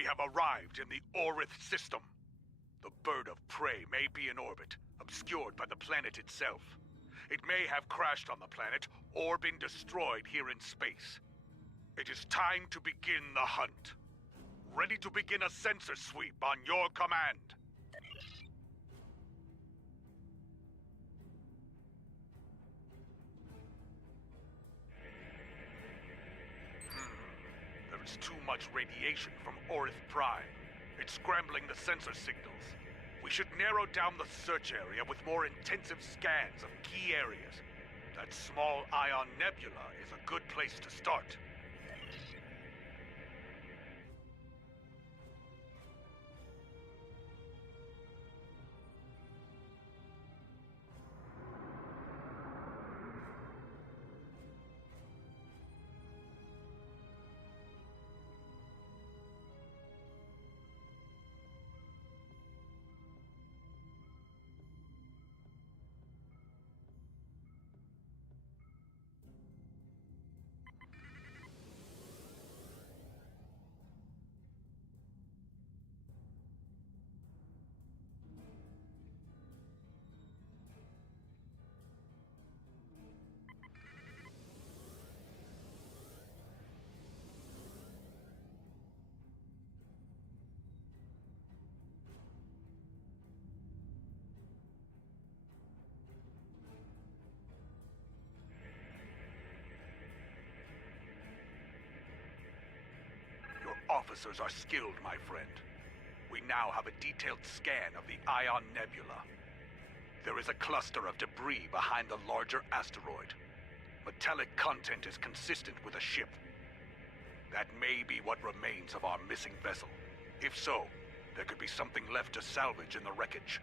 We have arrived in the Orith system. The bird of prey may be in orbit, obscured by the planet itself. It may have crashed on the planet or been destroyed here in space. It is time to begin the hunt. Ready to begin a sensor sweep on your command. There is too much radiation from Orith Prime. It's scrambling the sensor signals. We should narrow down the search area with more intensive scans of key areas. That small ion nebula is a good place to start. Officers are skilled, my friend. We now have a detailed scan of the Ion Nebula. There is a cluster of debris behind the larger asteroid. Metallic content is consistent with a ship. That may be what remains of our missing vessel. If so, there could be something left to salvage in the wreckage.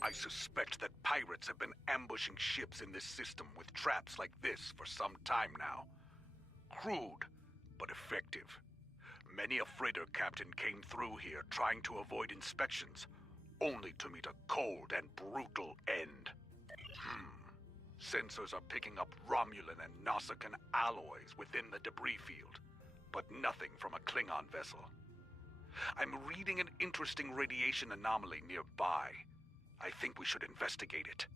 I suspect that pirates have been ambushing ships in this system with traps like this for some time now. Crude, but effective. Many a freighter captain came through here trying to avoid inspections, only to meet a cold and brutal end. Sensors are picking up Romulan and Nausicaan alloys within the debris field, but nothing from a Klingon vessel. I'm reading an interesting radiation anomaly nearby. I think we should investigate it.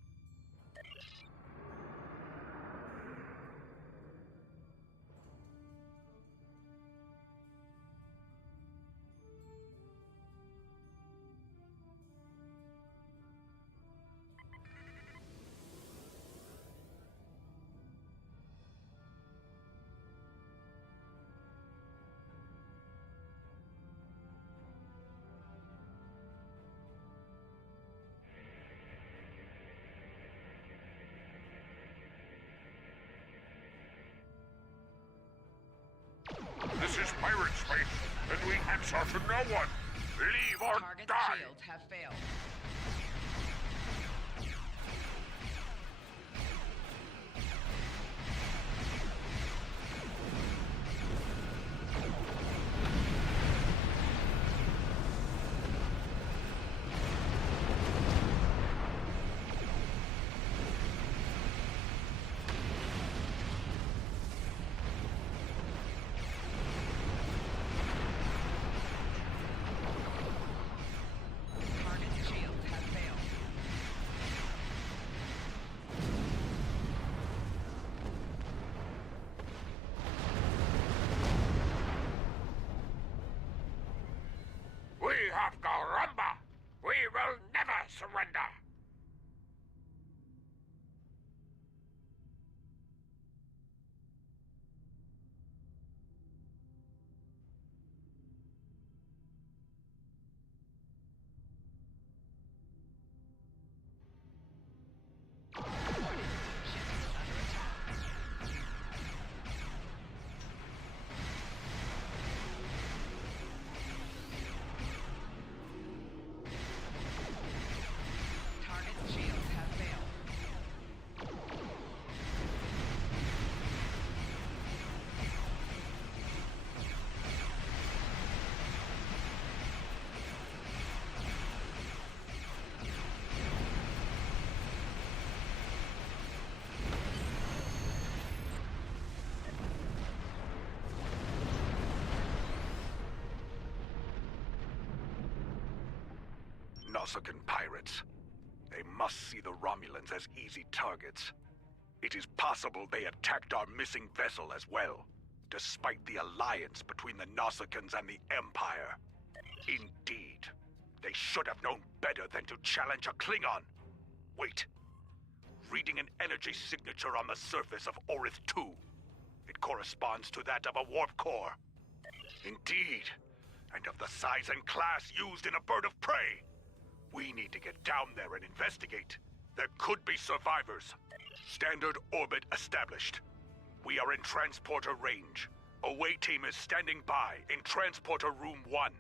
This is pirate space, and we answer to no one. Leave or Target die. shields have failed. Target shields Nausicaan pirates. They must see the Romulans as easy targets. It is possible they attacked our missing vessel as well, despite the alliance between the Nausicans and the Empire. Indeed. They should have known better than to challenge a Klingon. Wait. Reading an energy signature on the surface of Orith 2. It corresponds to that of a warp core. Indeed. And of the size and class used in a bird of prey. We need to get down there and investigate. There could be survivors. Standard orbit established. We are in transporter range. Away team is standing by in transporter room 1.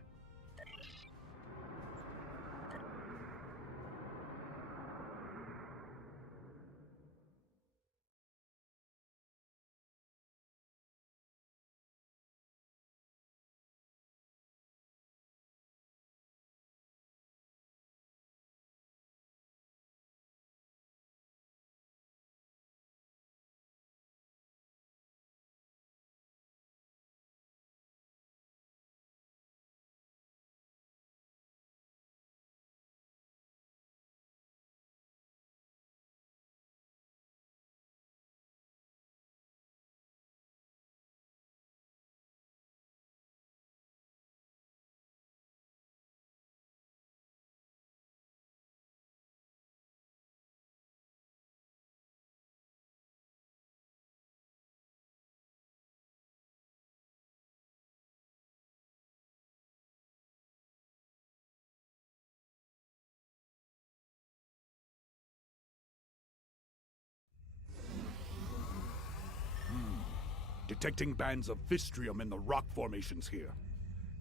Detecting bands of Vistrium in the rock formations here.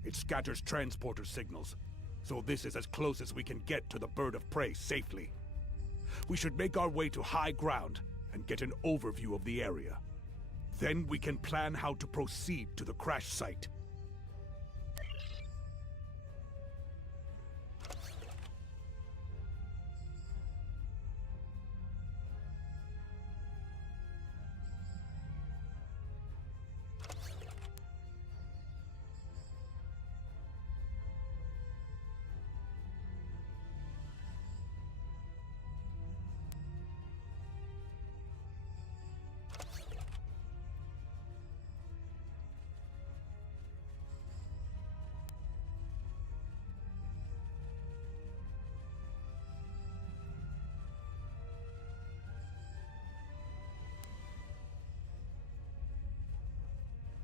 It scatters transporter signals, so this is as close as we can get to the bird of prey safely. We should make our way to high ground and get an overview of the area. Then we can plan how to proceed to the crash site.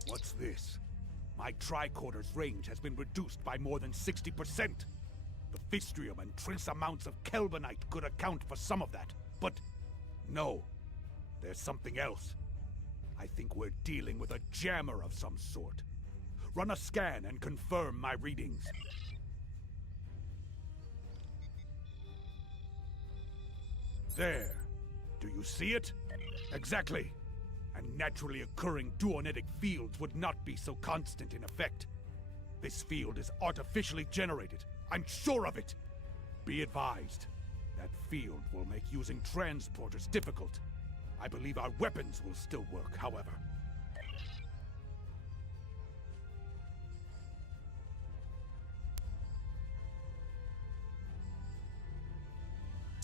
What's this? My tricorder's range has been reduced by more than 60%. The Vistrium and trace amounts of Kelbonite could account for some of that, but no, there's something else. I think we're dealing with a jammer of some sort. Run a scan and confirm my readings. There. Do you see it? Exactly. And naturally occurring duonetic fields would not be so constant in effect. This field is artificially generated. I'm sure of it. Be advised, that field will make using transporters difficult. I believe our weapons will still work, however.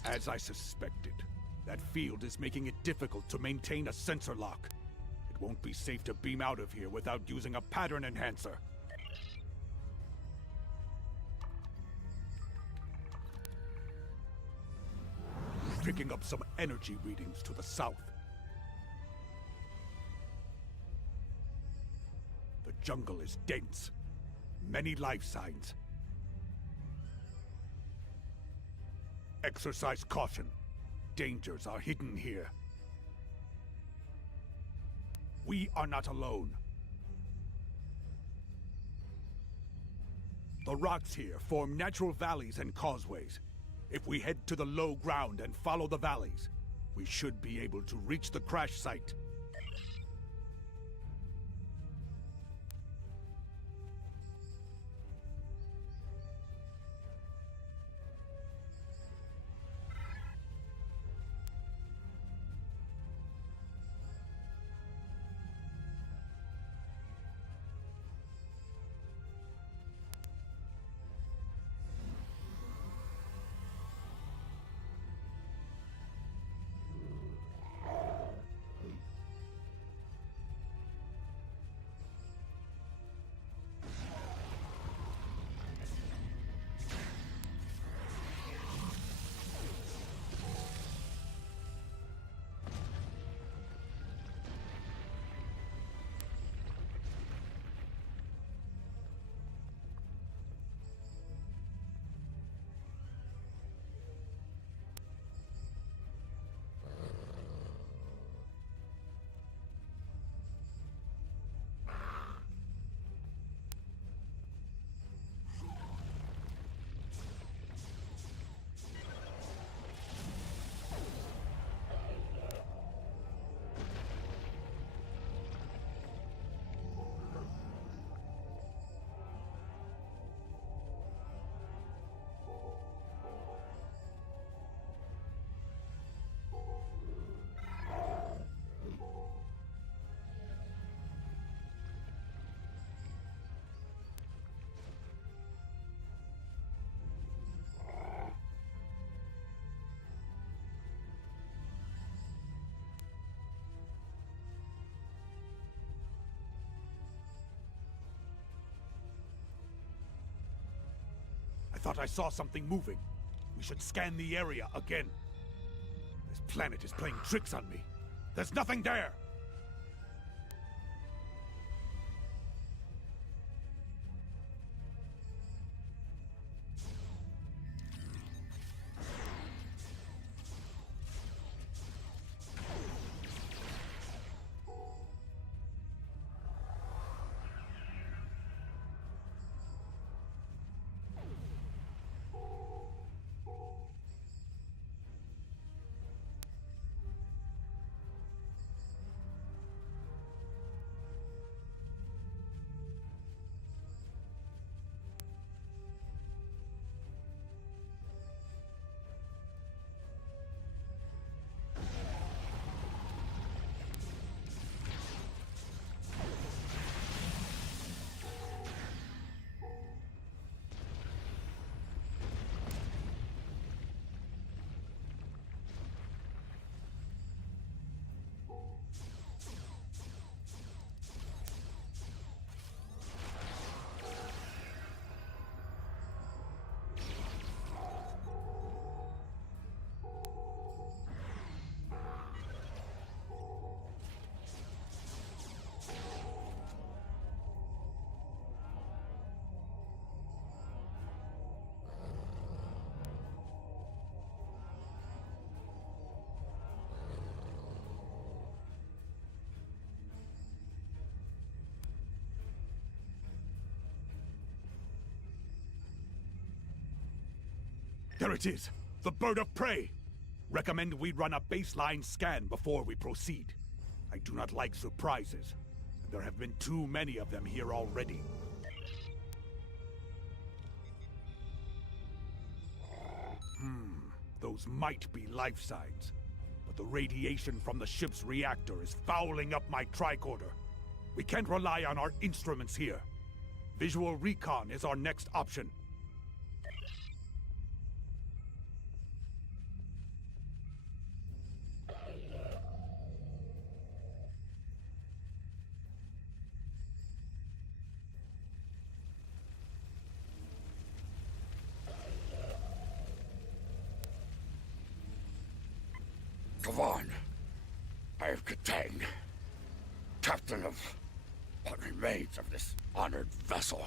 As I suspected, that field is making it difficult to maintain a sensor lock. It won't be safe to beam out of here without using a pattern enhancer. Picking up some energy readings to the south. The jungle is dense. Many life signs. Exercise caution. Dangers are hidden here. We are not alone. The rocks here form natural valleys and causeways. If we head to the low ground and follow the valleys, we should be able to reach the crash site. thought I saw something moving. We should scan the area again. This planet is playing tricks on me. There's nothing there! There it is! The bird of prey! Recommend we run a baseline scan before we proceed. I do not like surprises, and there have been too many of them here already. Those might be life signs, but the radiation from the ship's reactor is fouling up my tricorder. We can't rely on our instruments here. Visual recon is our next option. Klingon, I am Katang, captain of what remains of this honored vessel.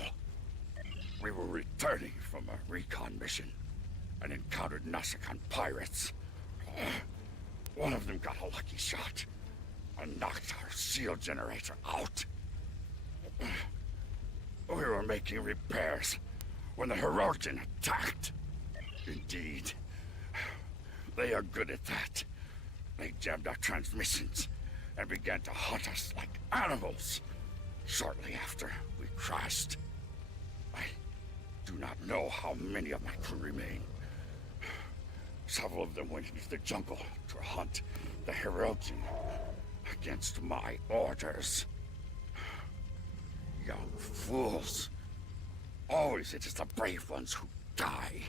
We were returning from a recon mission and encountered Nasakan pirates. One of them got a lucky shot and knocked our seal generator out. We were making repairs when the Hirogen attacked. Indeed, they are good at that. They jammed our transmissions and began to hunt us like animals. Shortly after we crashed, I do not know how many of my crew remain. Several of them went into the jungle to hunt the Hirogen against my orders. Young fools. Always it is the brave ones who die.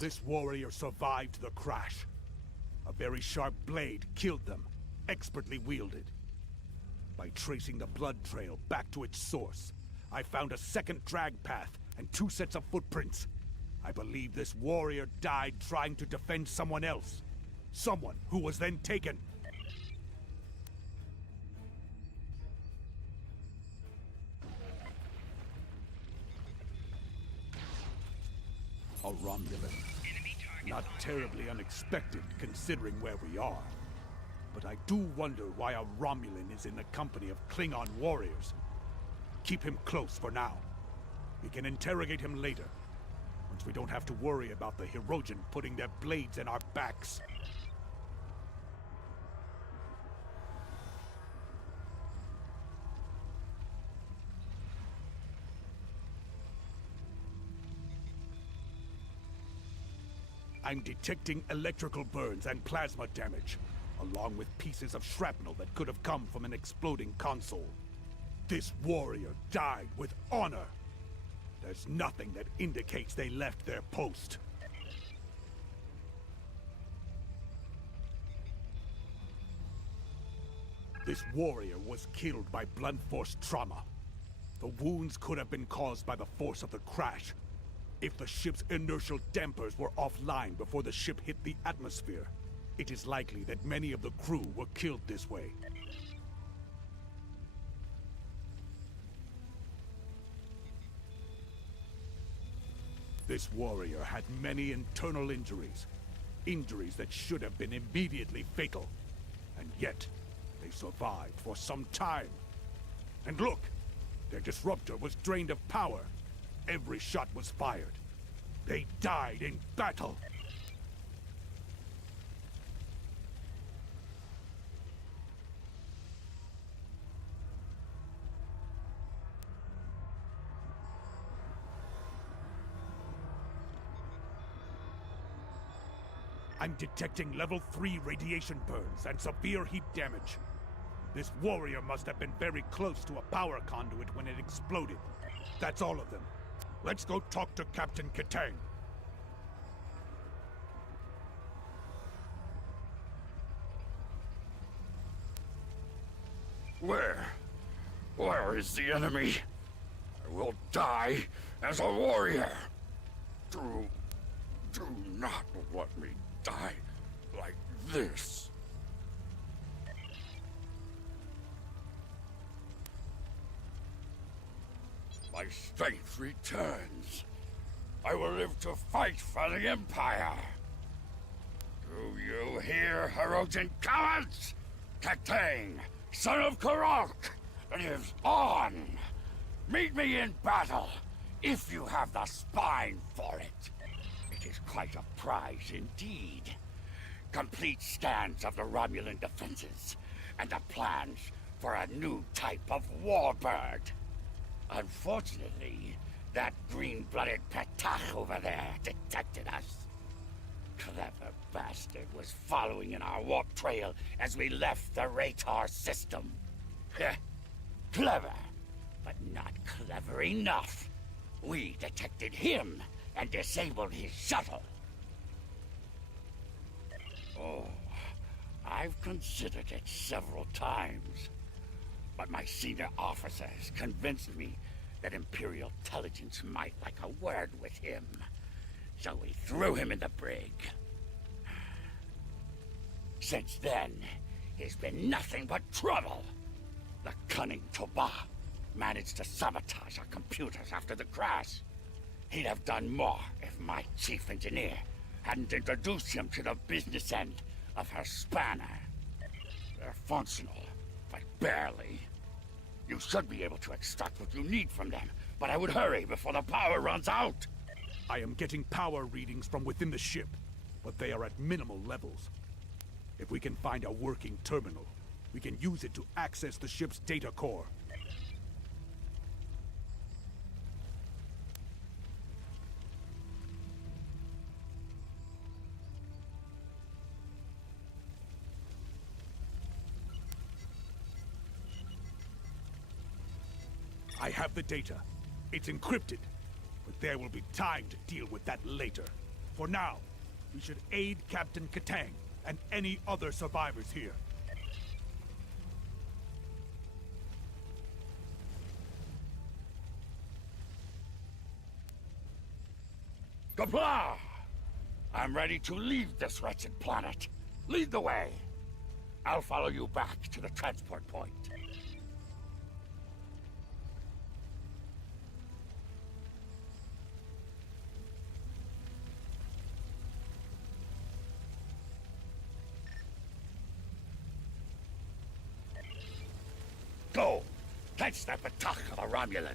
This warrior survived the crash. A very sharp blade killed them, expertly wielded. By tracing the blood trail back to its source, I found a second drag path and 2 sets of footprints. I believe this warrior died trying to defend someone else. Someone who was then taken. A Romulan. Not terribly unexpected, considering where we are. But I do wonder why a Romulan is in the company of Klingon warriors. Keep him close for now. We can interrogate him later, once we don't have to worry about the Hirogen putting their blades in our backs. I'm detecting electrical burns and plasma damage, along with pieces of shrapnel that could have come from an exploding console. This warrior died with honor. There's nothing that indicates they left their post. This warrior was killed by blunt force trauma. The wounds could have been caused by the force of the crash. If the ship's inertial dampers were offline before the ship hit the atmosphere, it is likely that many of the crew were killed this way. This warrior had many internal injuries. Injuries that should have been immediately fatal. And yet, they survived for some time. And look! Their disruptor was drained of power. Every shot was fired. They died in battle. I'm detecting level 3 radiation burns and severe heat damage. This warrior must have been very close to a power conduit when it exploded. That's all of them. Let's go talk to Captain Katang. Where is the enemy? I will die as a warrior. Do not let me die like this. My strength returns. I will live to fight for the Empire. Do you hear, Hirogen cowards? Katang, son of Karok, lives on. Meet me in battle, if you have the spine for it. It is quite a prize indeed. Complete scans of the Romulan defenses, and the plans for a new type of warbird. Unfortunately, that green-blooded Petach over there detected us. Clever bastard was following in our warp trail as we left the Ratar system. Heh. Clever, but not clever enough. We detected him and disabled his shuttle. Oh, I've considered it several times. But my senior officers convinced me that Imperial intelligence might like a word with him. So we threw him in the brig. Since then, he's been nothing but trouble. The cunning Toba managed to sabotage our computers after the crash. He'd have done more if my chief engineer hadn't introduced him to the business end of her spanner. They're functional, but barely. You should be able to extract what you need from them, but I would hurry before the power runs out. I am getting power readings from within the ship, but they are at minimal levels. If we can find a working terminal, we can use it to access the ship's data core. I have the data. It's encrypted. But there will be time to deal with that later. For now, we should aid Captain Katang and any other survivors here. Qapla'! I'm ready to leave this wretched planet. Lead the way. I'll follow you back to the transport point. Go! Catch that Petach of a Romulan!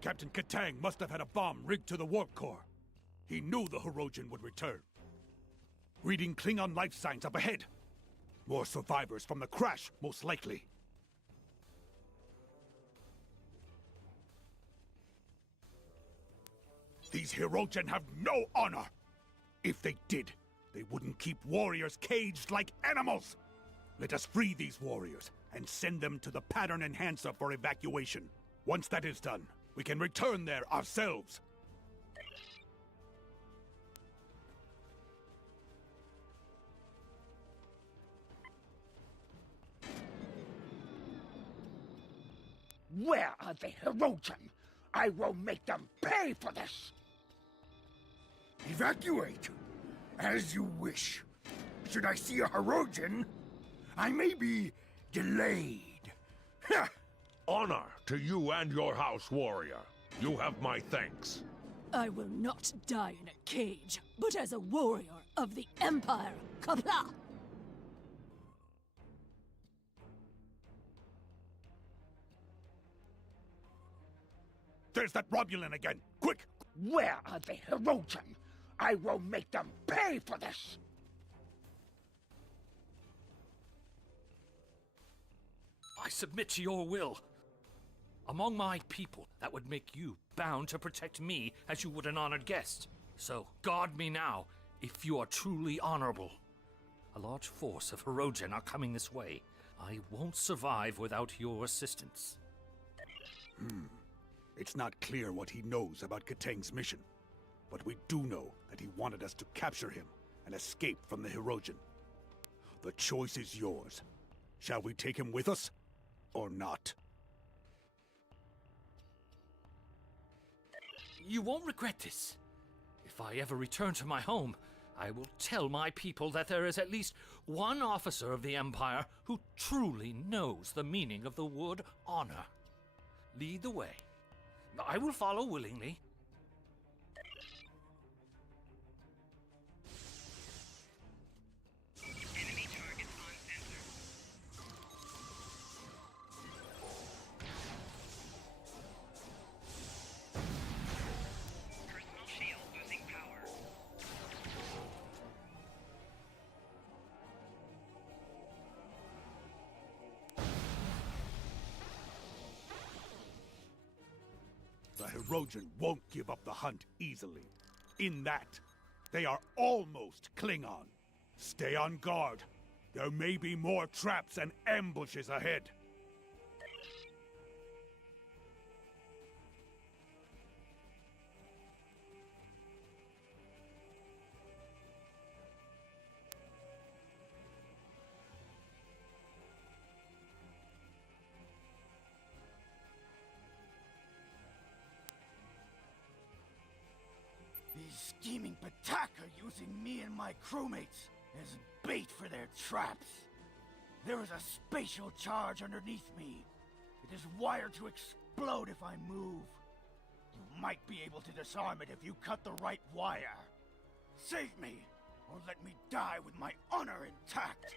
Captain Katang must have had a bomb rigged to the warp core. He knew the Hirogen would return. Reading Klingon life signs up ahead. More survivors from the crash, most likely. These Hirogen have no honor! If they did, they wouldn't keep warriors caged like animals! Let us free these warriors and send them to the pattern enhancer for evacuation. Once that is done, we can return there ourselves. Where are the Hirogen? I will make them pay for this! Evacuate! As you wish. Should I see a Hirogen, I may be delayed. Honor to you and your house, warrior. You have my thanks. I will not die in a cage, but as a warrior of the Empire. Kapla! There's that Romulan again! Quick! Where are the Hirogen? I will make them pay for this! I submit to your will. Among my people, that would make you bound to protect me as you would an honored guest. So, guard me now, if you are truly honorable. A large force of Hirogen are coming this way. I won't survive without your assistance. It's not clear what he knows about Katang's mission, but we do know that he wanted us to capture him and escape from the Hirogen. The choice is yours. Shall we take him with us, or not? You won't regret this. If I ever return to my home, I will tell my people that there is at least one officer of the Empire who truly knows the meaning of the word honor. Lead the way. I will follow willingly. Enemy targets on sensor. Personal shield losing power. The Hirogen won't give up the hunt easily. In that, they are almost Klingon. Stay on guard. There may be more traps and ambushes ahead. These scheming Patak are using me and my crewmates as bait for their traps. There is a spatial charge underneath me. It is wired to explode if I move. You might be able to disarm it if you cut the right wire. Save me, or let me die with my honor intact.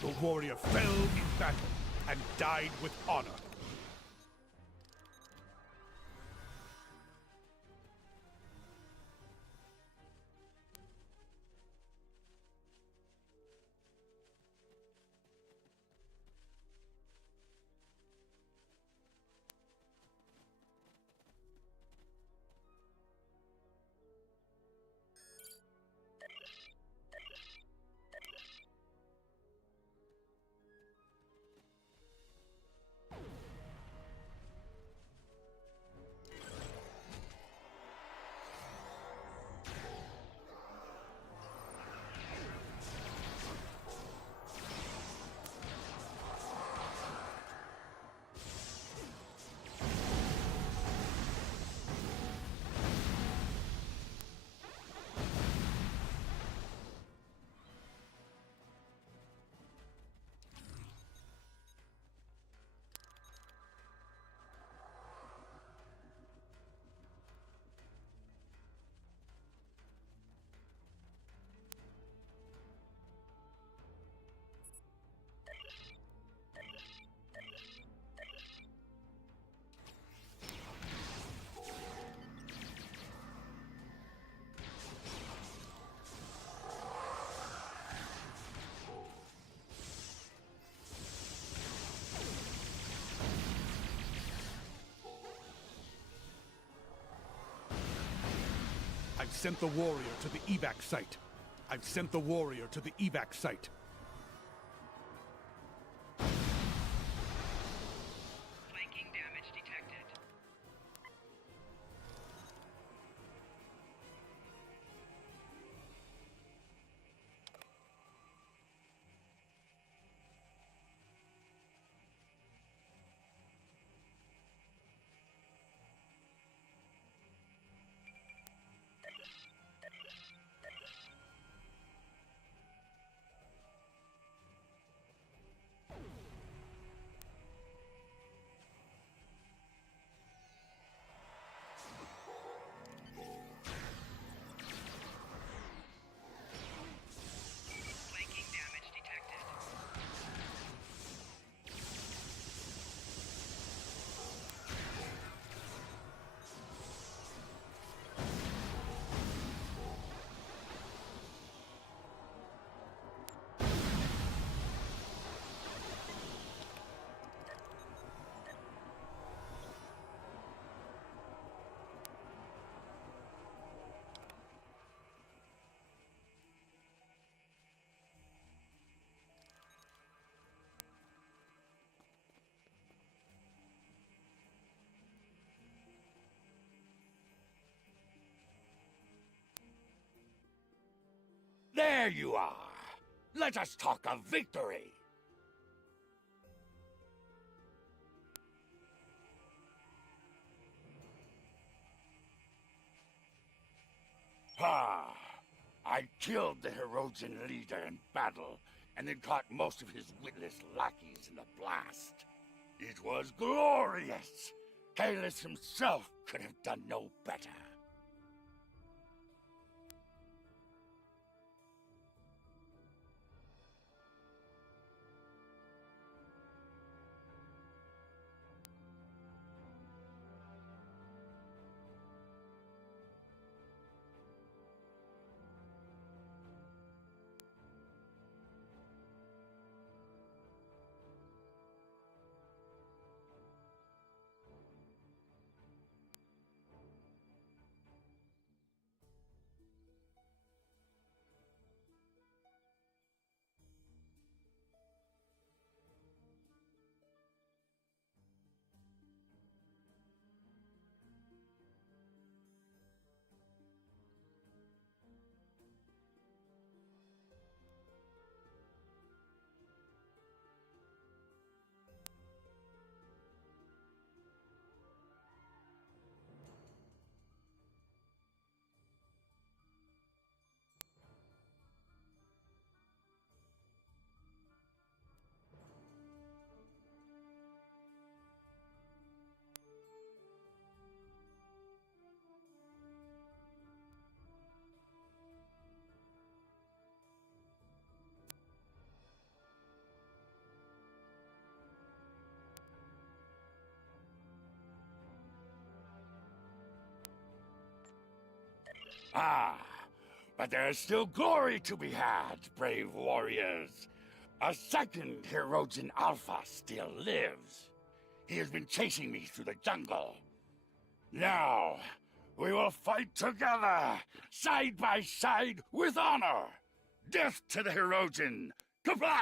The warrior fell in battle and died with honor. sent the warrior to the evac site. I've sent the warrior to the evac site. Flanking damage detected. Flanking damage detected. There you are! Let us talk of victory! Ah! I killed the Herodian leader in battle, and then caught most of his witless lackeys in the blast. It was glorious! Kalis himself could have done no better. Ah, but there is still glory to be had, brave warriors. A second Herodian Alpha still lives. He has been chasing me through the jungle. Now, we will fight together, side by side, with honor. Death to the Herodian! Kapla!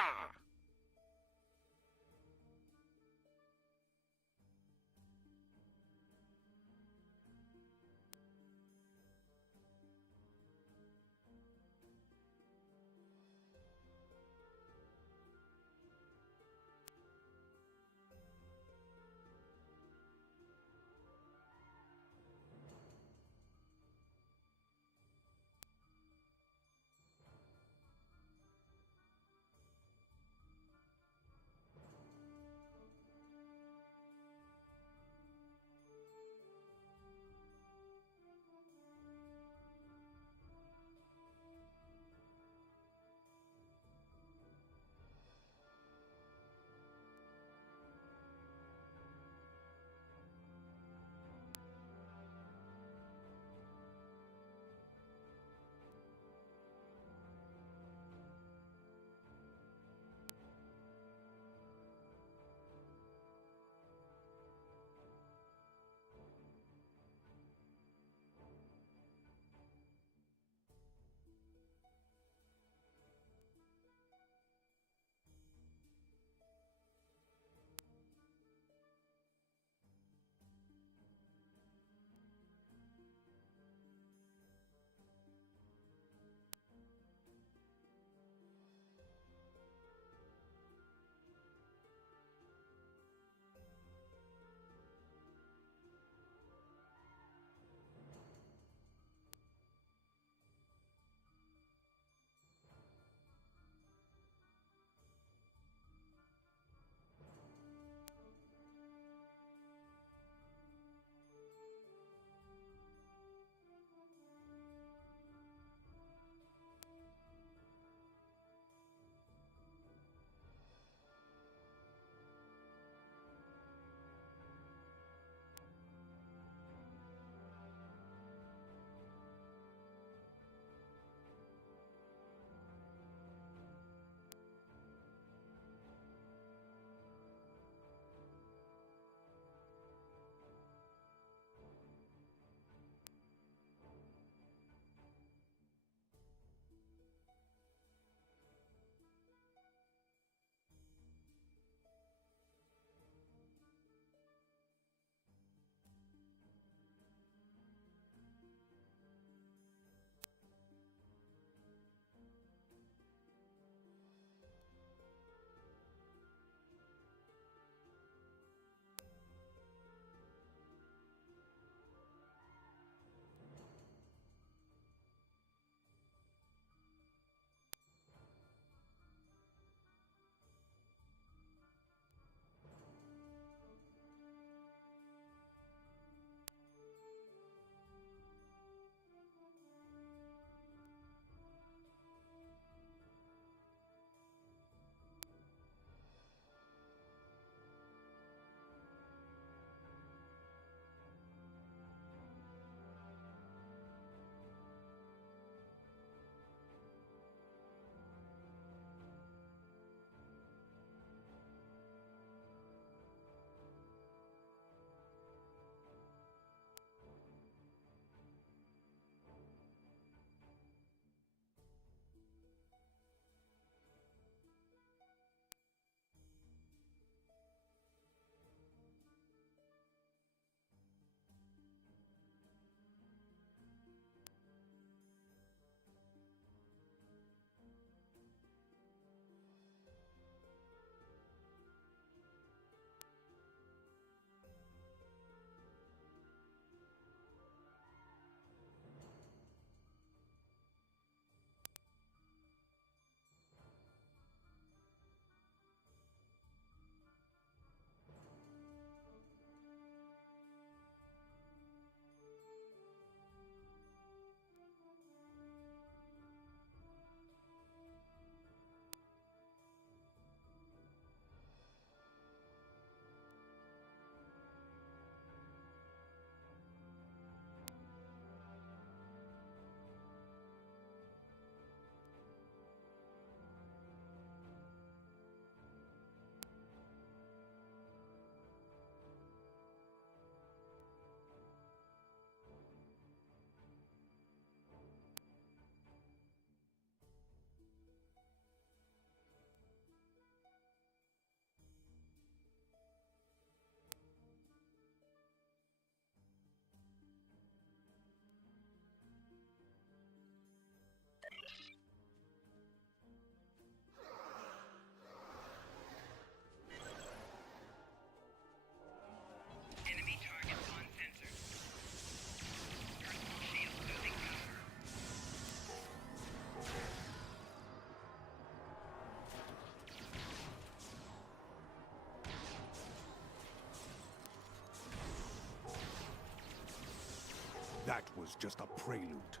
That was just a prelude.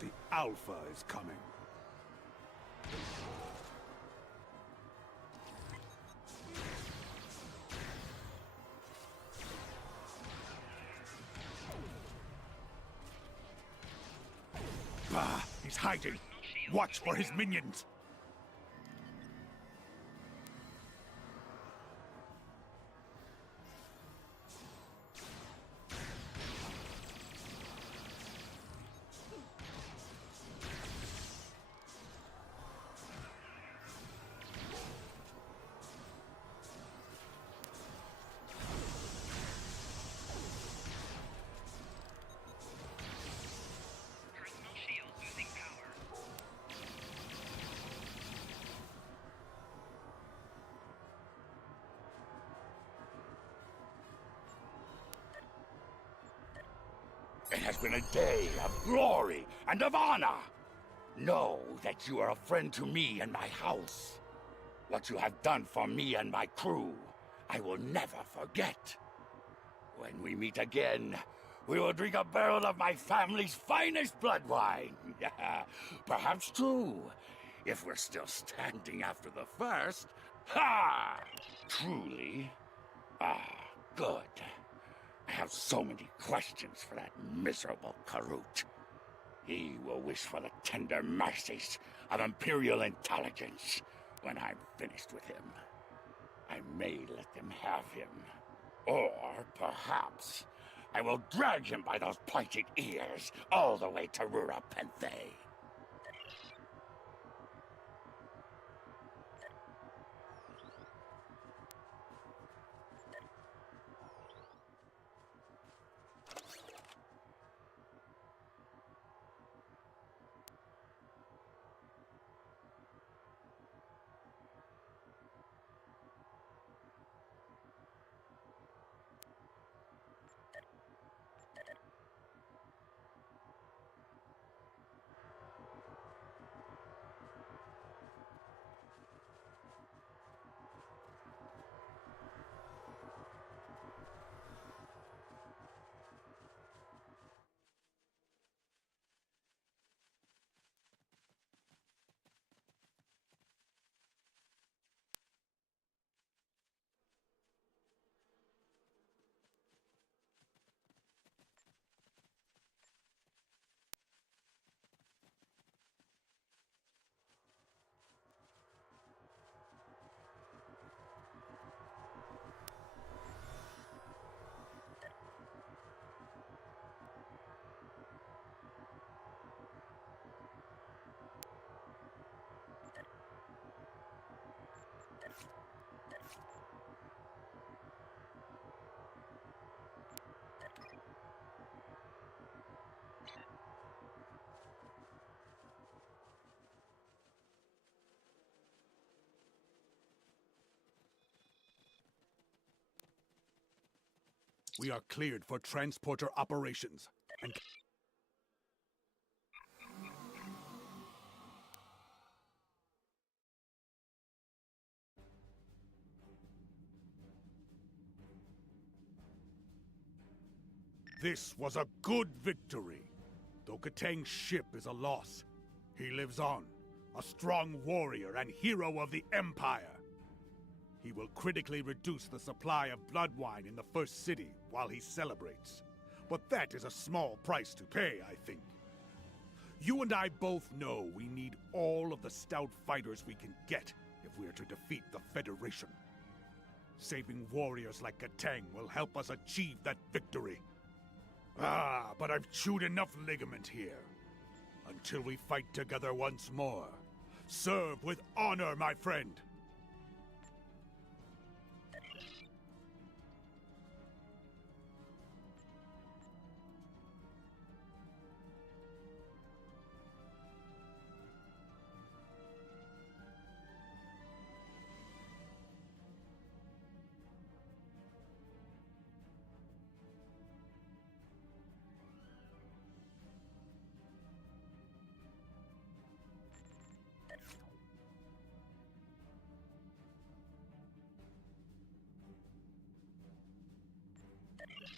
The Alpha is coming. Bah, he's hiding. Watch for his minions. Personal shield losing power. It has been a day of glory and of honor. Know that you are a friend to me and my house. What you have done for me and my crew, I will never forget. When we meet again, we will drink a barrel of my family's finest blood wine. Perhaps two, if we're still standing after the first. Ha! Truly? Ah, good. I have so many questions for that miserable Karut. He will wish for the tender mercies of Imperial intelligence when I'm finished with him. I may let them have him. Or perhaps I will drag him by those pointed ears all the way to Rura Penthe. We are cleared for transporter operations. And this was a good victory. Though Katang's ship is a loss, he lives on, a strong warrior and hero of the Empire. He will critically reduce the supply of blood wine in the first city while he celebrates. But that is a small price to pay, I think. You and I both know we need all of the stout fighters we can get if we are to defeat the Federation. Saving warriors like Katang will help us achieve that victory. Ah, but I've chewed enough ligament here. Until we fight together once more. Serve with honor, my friend.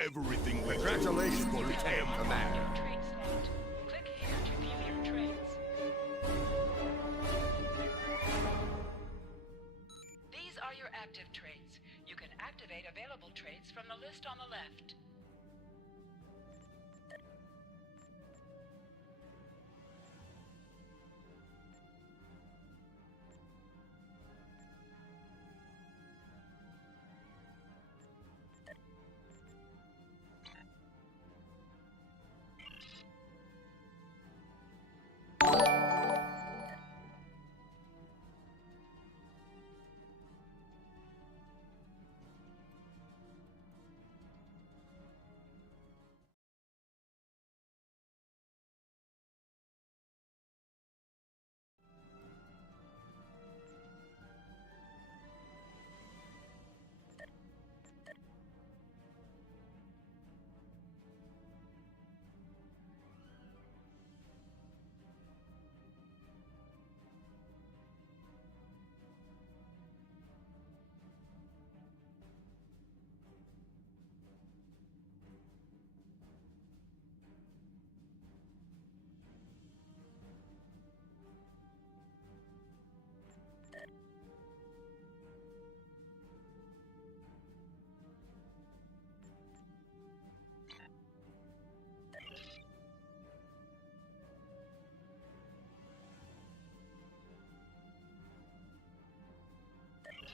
Everything we Congratulations, do is for the Lieutenant Commander. Trade slot. Click here to view your trades. These are your active trades. You can activate available trades from the list on the left.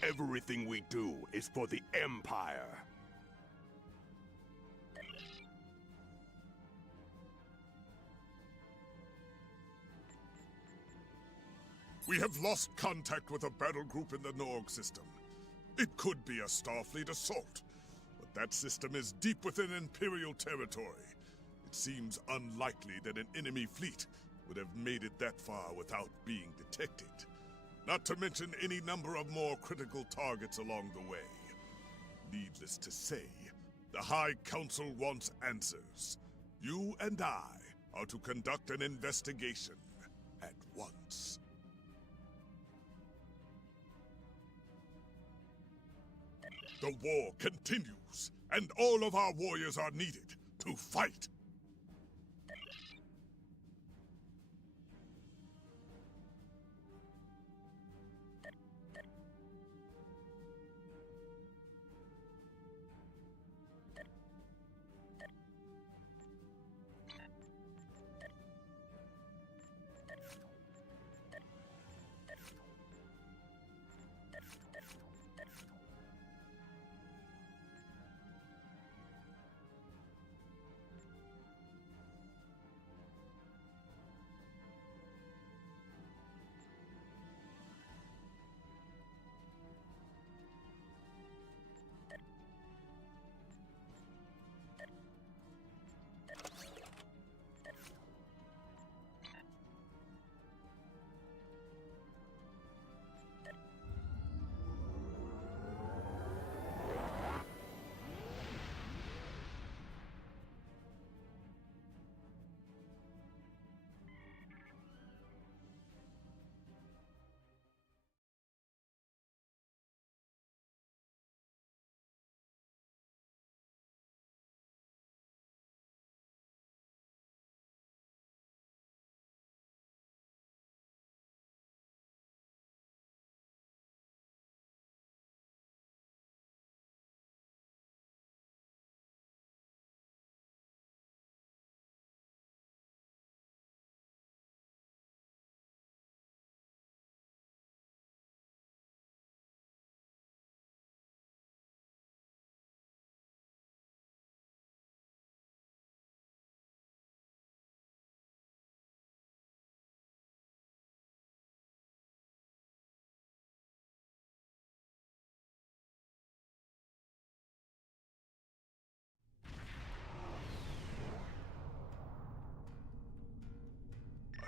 Everything we do is for the Empire. We have lost contact with a battle group in the Norg system. It could be a Starfleet assault, but that system is deep within Imperial territory. It seems unlikely that an enemy fleet would have made it that far without being detected. Not to mention any number of more critical targets along the way. Needless to say, the High Council wants answers. You and I are to conduct an investigation at once. The war continues, and all of our warriors are needed to fight.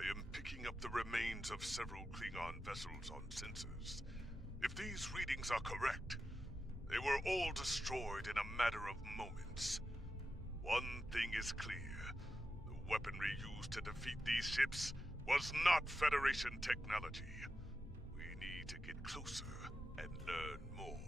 I am picking up the remains of several Klingon vessels on sensors. If these readings are correct, they were all destroyed in a matter of moments. One thing is clear. The weaponry used to defeat these ships was not Federation technology. We need to get closer and learn more.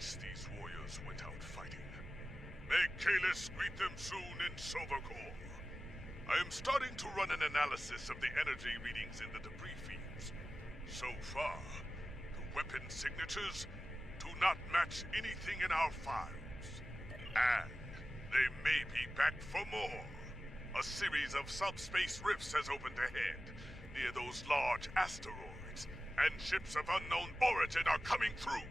case these warriors went out fighting. May Kalis greet them soon in Silvercore. I am starting to run an analysis of the energy readings in the debris fields. So far, the weapon signatures do not match anything in our files. And they may be back for more. A series of subspace rifts has opened ahead, near those large asteroids, and ships of unknown origin are coming through.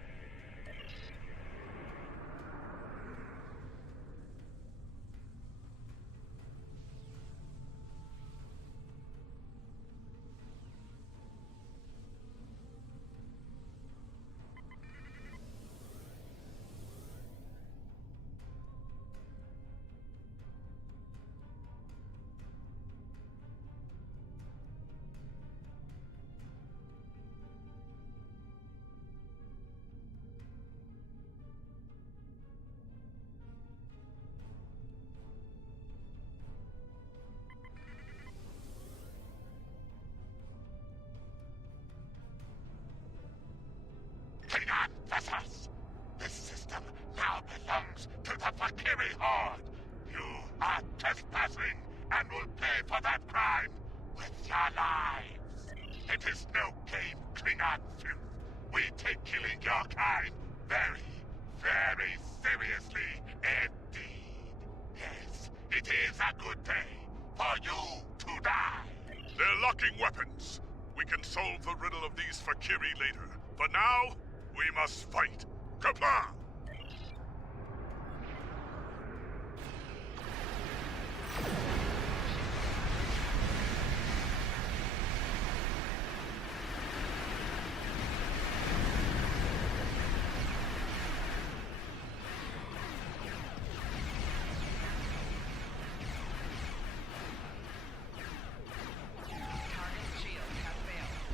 Klingon vessels! This system now belongs to the Valkyrie Horde! You are trespassing and will pay for that crime with your lives! It is no game, Klingon filth! We take killing your kind very, very seriously indeed! Yes, it is a good day for you to die! They're locking weapons. We can solve the riddle of these Valkyrie later. For now, we must fight. Kapla! Target's shield has failed.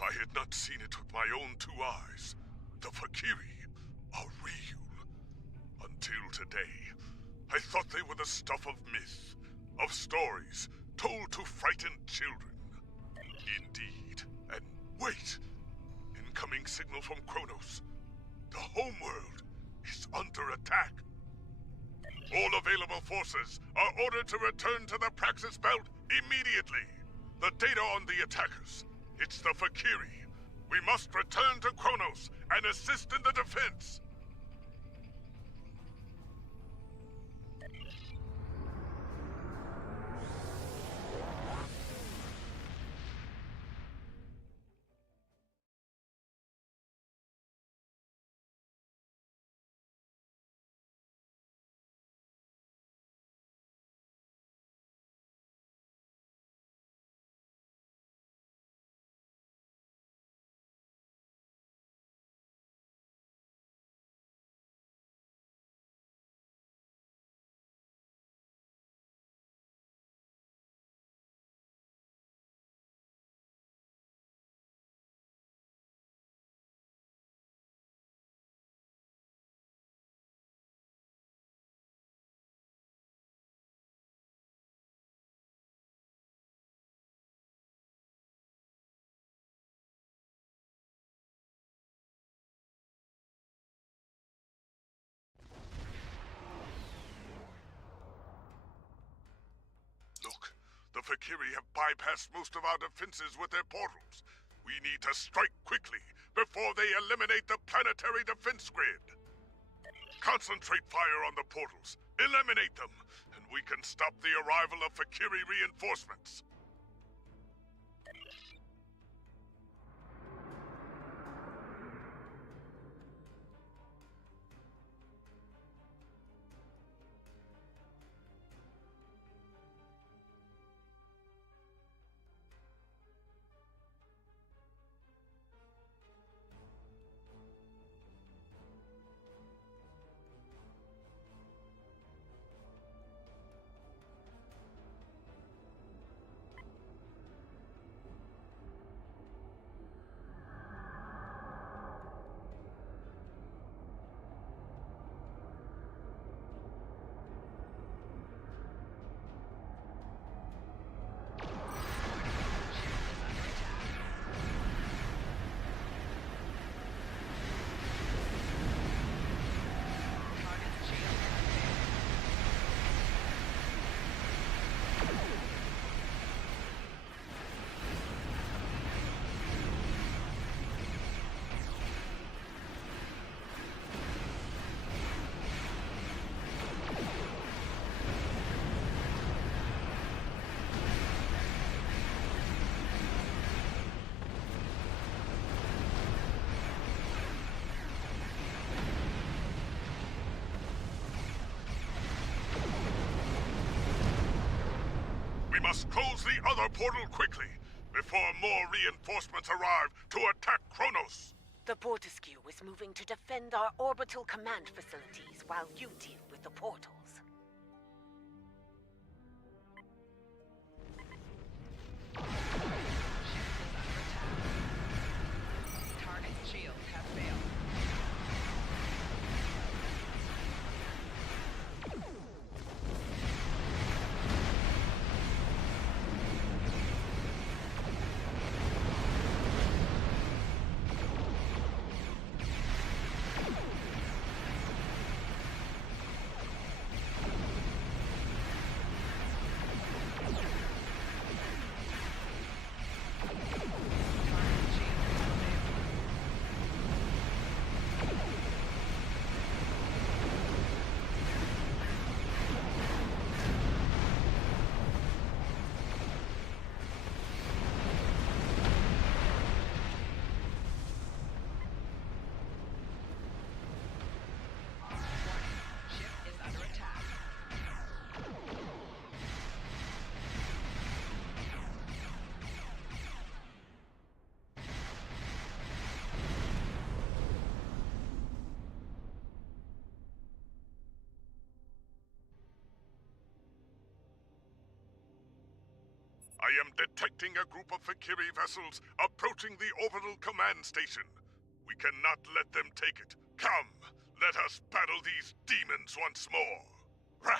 If I had not seen it with my own two eyes, the Fakiri are real. Until today, I thought they were the stuff of myth, of stories told to frighten children. Indeed. And wait! Incoming signal from Kronos. The homeworld is under attack. All available forces are ordered to return to the Praxis Belt immediately. The data on the attackers. It's the Fakiri. We must return to Kronos and assist in the defense. Look, the Fakiri have bypassed most of our defenses with their portals. We need to strike quickly before they eliminate the planetary defense grid. Concentrate fire on the portals, eliminate them, and we can stop the arrival of Fakiri reinforcements. We must close the other portal quickly, before more reinforcements arrive to attack Kronos. The Portescue is moving to defend our orbital command facilities while you deal with the portals. Target's shields have failed. I am detecting a group of Fakiri vessels approaching the orbital command station. We cannot let them take it. Come, let us battle these demons once more. Rah!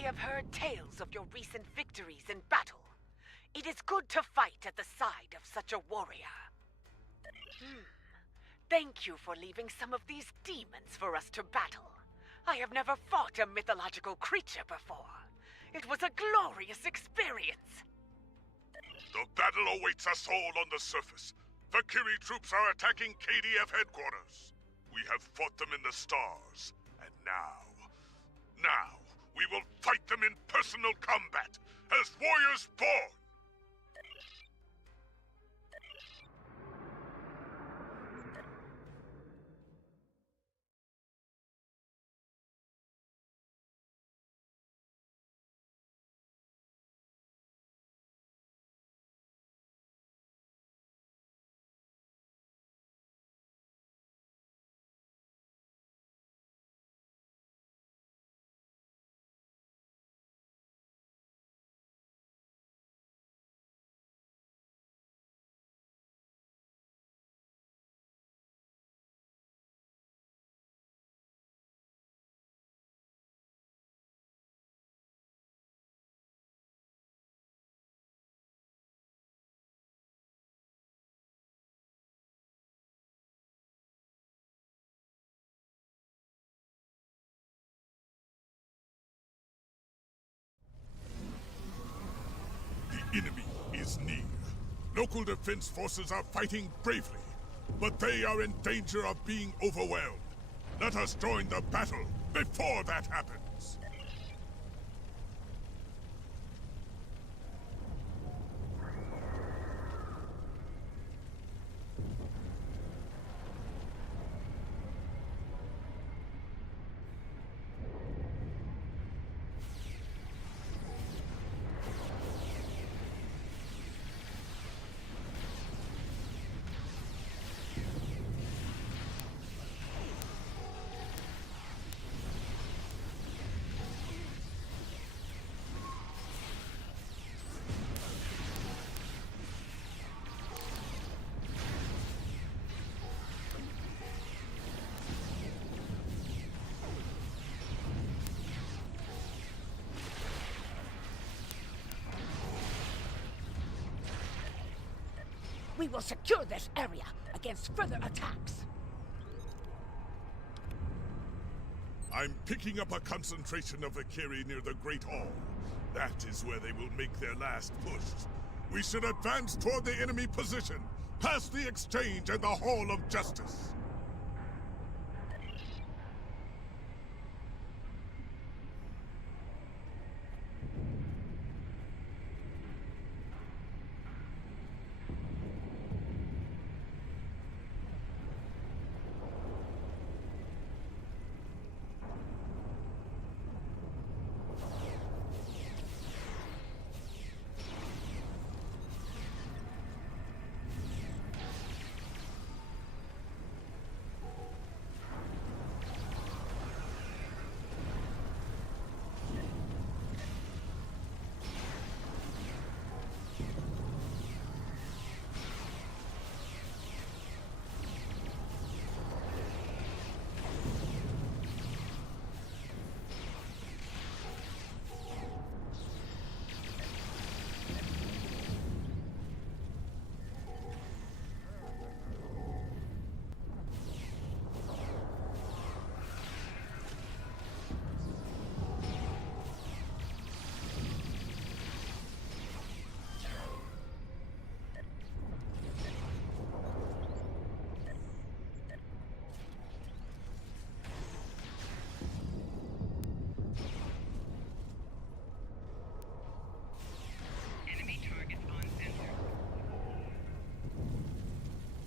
I have heard tales of your recent victories in battle. It is good to fight at the side of such a warrior. Thank you for leaving some of these demons for us to battle. I have never fought a mythological creature before. It was a glorious experience. The battle awaits us all on the surface. Fakiri troops are attacking KDF headquarters. We have fought them in the stars, and now, we will fight them in personal combat, as warriors born! The enemy is near. Local defense forces are fighting bravely, but they are in danger of being overwhelmed. Let us join the battle before that happens. We will secure this area against further attacks. I'm picking up a concentration of Valkyrie near the Great Hall. That is where they will make their last push. We should advance toward the enemy position, past the exchange and the Hall of Justice.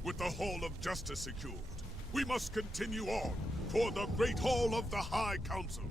With the Hall of Justice secured, we must continue on toward the Great Hall of the High Council.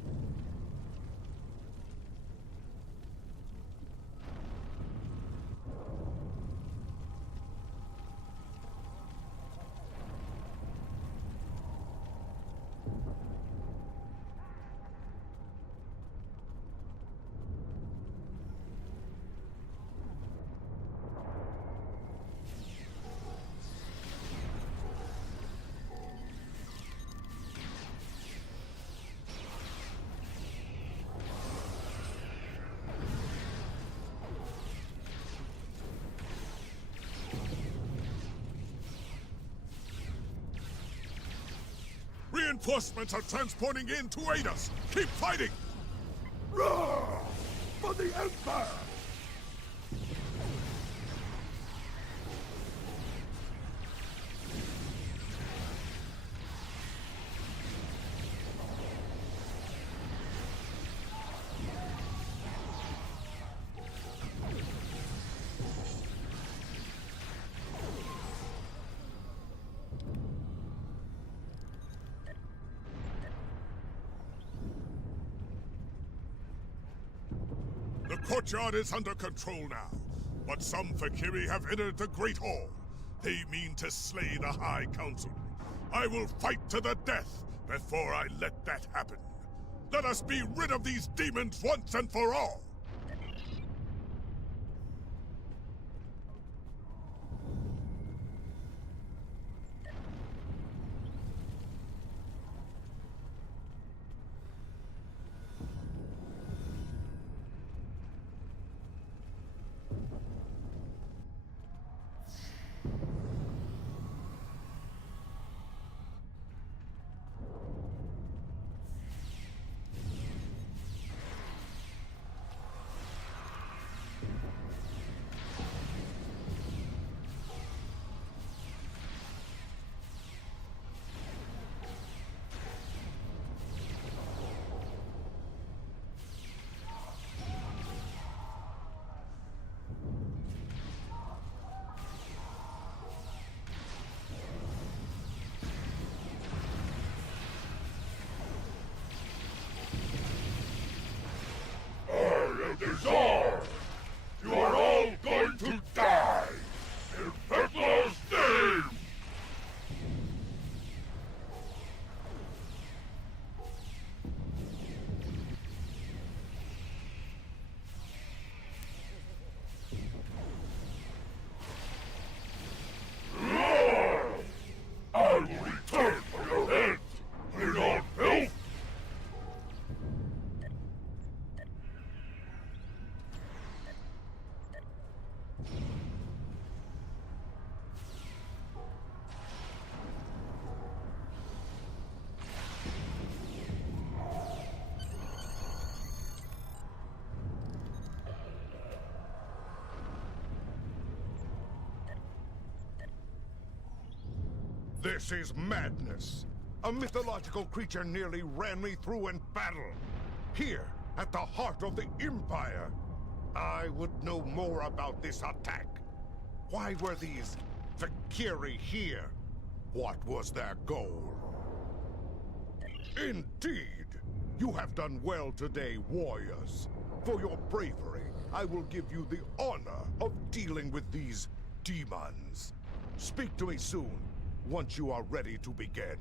Reinforcements are transporting in to aid us! Keep fighting! Roar! For the Empire! The courtyard is under control now, but some Valkyrie have entered the Great Hall. They mean to slay the High Council. I will fight to the death before I let that happen. Let us be rid of these demons once and for all! This is madness. A mythological creature nearly ran me through in battle. Here, at the heart of the Empire. I would know more about this attack. Why were these Valkyrie here? What was their goal? Indeed! You have done well today, warriors. For your bravery, I will give you the honor of dealing with these demons. Speak to me soon, once you are ready to begin.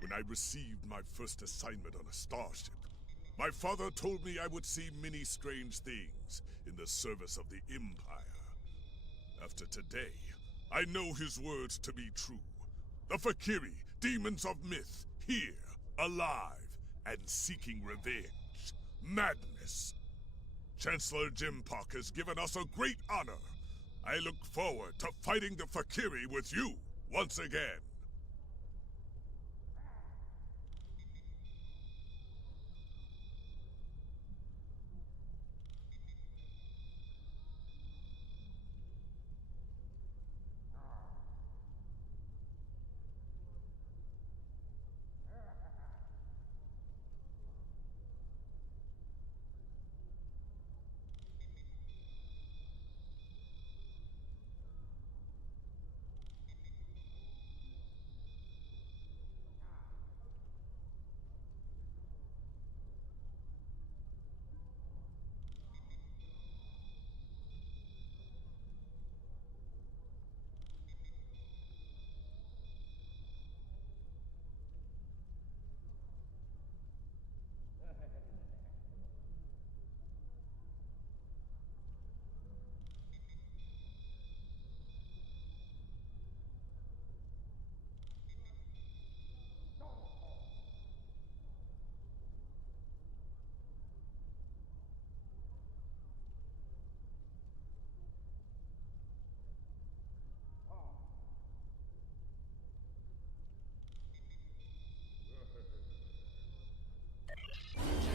When I received my first assignment on a starship, my father told me I would see many strange things in the service of the Empire. After today, I know his words to be true. The Valkyrie, demons of myth, here, alive, and seeking revenge. Madness. Chancellor Jimpock has given us a great honor. I look forward to fighting the Valkyrie with you once again.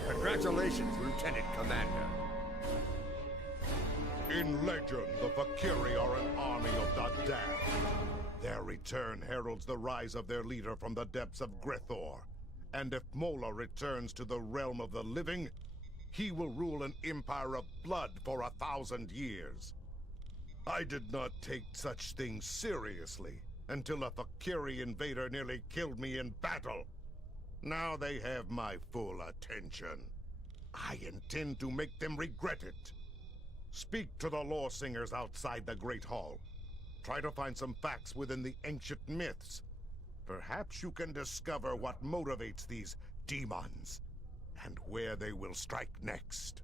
Congratulations, Lieutenant Commander. In legend, the Valkyrie are an army of the damned. Their return heralds the rise of their leader from the depths of Grethor. And if Mola returns to the realm of the living, he will rule an empire of blood for 1,000 years. I did not take such things seriously until a Valkyrie invader nearly killed me in battle. Now they have my full attention. I intend to make them regret it. Speak to the lore singers outside the Great Hall. Try to find some facts within the ancient myths. Perhaps you can discover what motivates these demons, and where they will strike next.